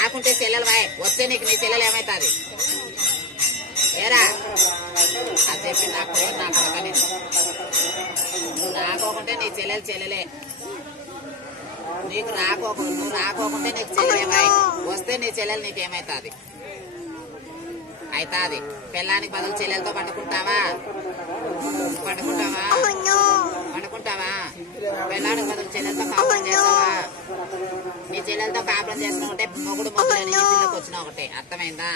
రాకుంటే చెల్లెలు వాయ్, వస్తే నీకు నీ చెల్లెలు ఏమైతుంది ఏరా అది చెప్పి నాకు నా కొడకని రాకోకుంటే నీ చెల్లెలే, నీకు నువ్వు రాకోకుంటే నీకు చెల్లెలేమాయి, వస్తే నీ చెల్లెలు నీకేమైతుంది అవుతుంది. పిల్లానికి బదులు చెల్లెలతో పండుకుంటావా పిల్లానికి బదులు చెల్లెలతో కాపురం చేస్తావా? నీ చెల్లెలతో కాపురం చేసుకుంటే మొగుడు మొగ్గులని నీ పిల్లకి వచ్చినా ఒకటే, అర్థమైందా?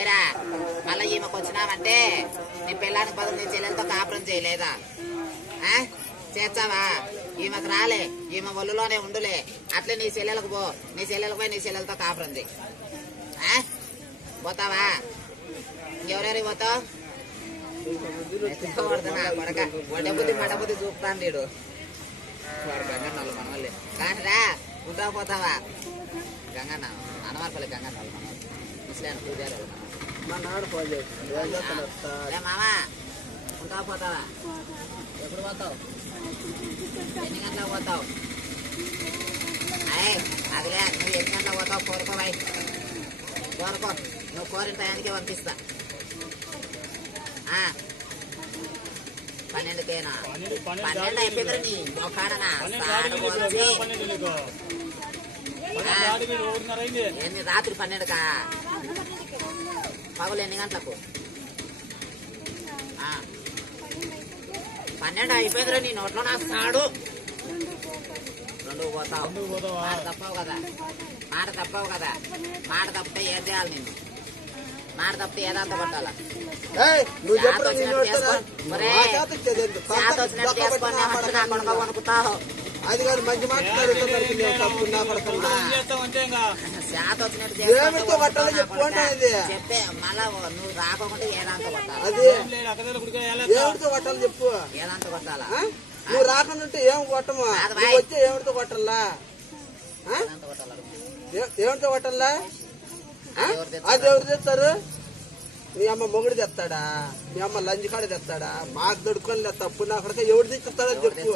ఏరా మళ్ళీ ఈమెకు వచ్చినావంటే నీ పిల్లానికి బదులు నీ చెల్లెలతో కాపురం చేయలేదా? చేస్తావా? ఈమెకు రాలే, ఈమె ఒళ్ళులోనే ఉండులే, అట్లే నీ చెల్లెలకు పో, నీ చెల్లెలకు పోయి నీ చెల్లెలతో కాపురం చేయి. పోతావా? ఇంకెవరెవరికి పోతావు? పడుతున్నా కొడక వడబుద్ధి మడబుద్ధి చూపుతాను నీడు వాడు గంగన్నలు మనవాళ్ళే కానిరా. ఉంటావు పోతావా? గంగన్న అనవారిపల్లి గంగన్నలు మనవాళ్ళు ముస్లిం పూజారు మామా. ఉంటావు పోతావా? ఎప్పుడు పోతావు? ఎన్ని గంటలకు పోతావు? అదిలే నువ్వు ఎన్ని గంటలకు పోతావు కోరుకోవాయి, కోరుకో, నువ్వు కోరిన టయానికే పంపిస్తా. 12కేనా? 12 అయిపోయింది నీ మొక్కాడనా? ఎన్ని రాత్రి 12కా? పగలు ఎన్ని గంటలకు? 12 అయిపోయిందిరా నీ నోట్లో నాకు సాడు. 2 పోతావు. మాట తప్పవు కదా, మాట తప్పితే ఏం చేయాలి? నిన్ను మాట తప్పితే ఏదంతా పట్టాలా? వణుకుతావు. అది కాదు మంచి మాట్లాడు చెప్తే మళ్ళా నువ్వు రాకుండా ఏదాంత పట్టాలి? అది ఏమిటితో కొట్టాలి చెప్పు? ఏదాంత కొట్టాలా? నువ్వు రాకుండా ఉంటే ఏం కొట్టమా? వచ్చి ఏమిటితో కొట్టాలా? ఏమిటితో కొట్టాలా? అది ఎవరు తెస్తారు? మీ అమ్మ మొగుడు తెస్తాడా? మీ అమ్మ లంజికాడ తెస్తాడా? మాకు దొడుకొని తప్పు నా కొడక ఎవరు తెచ్చిస్తాడో చెప్పు.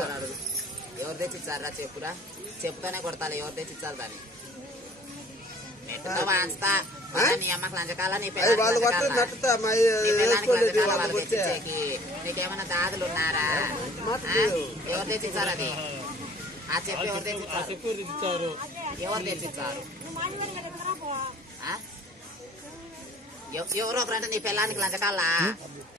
ఎవరు తెచ్చిచ్చారా చెప్పురా? చెప్తానే కొడతాను. ఎవరు తెచ్చిచ్చారు దాన్ని? వాంచుతా నీ అమ్మకి లంచకాల, నీ నీకేమన్నా దాదులు ఉన్నారా? ఎవరు తెచ్చిచ్చారు అది? ఆ చెప్పు ఎవరు తెచ్చిచ్చారు? ఎవరు తెచ్చిచ్చారు? ఎవరో ఒకరంటే నీ పిల్లానికి లంచకాలా?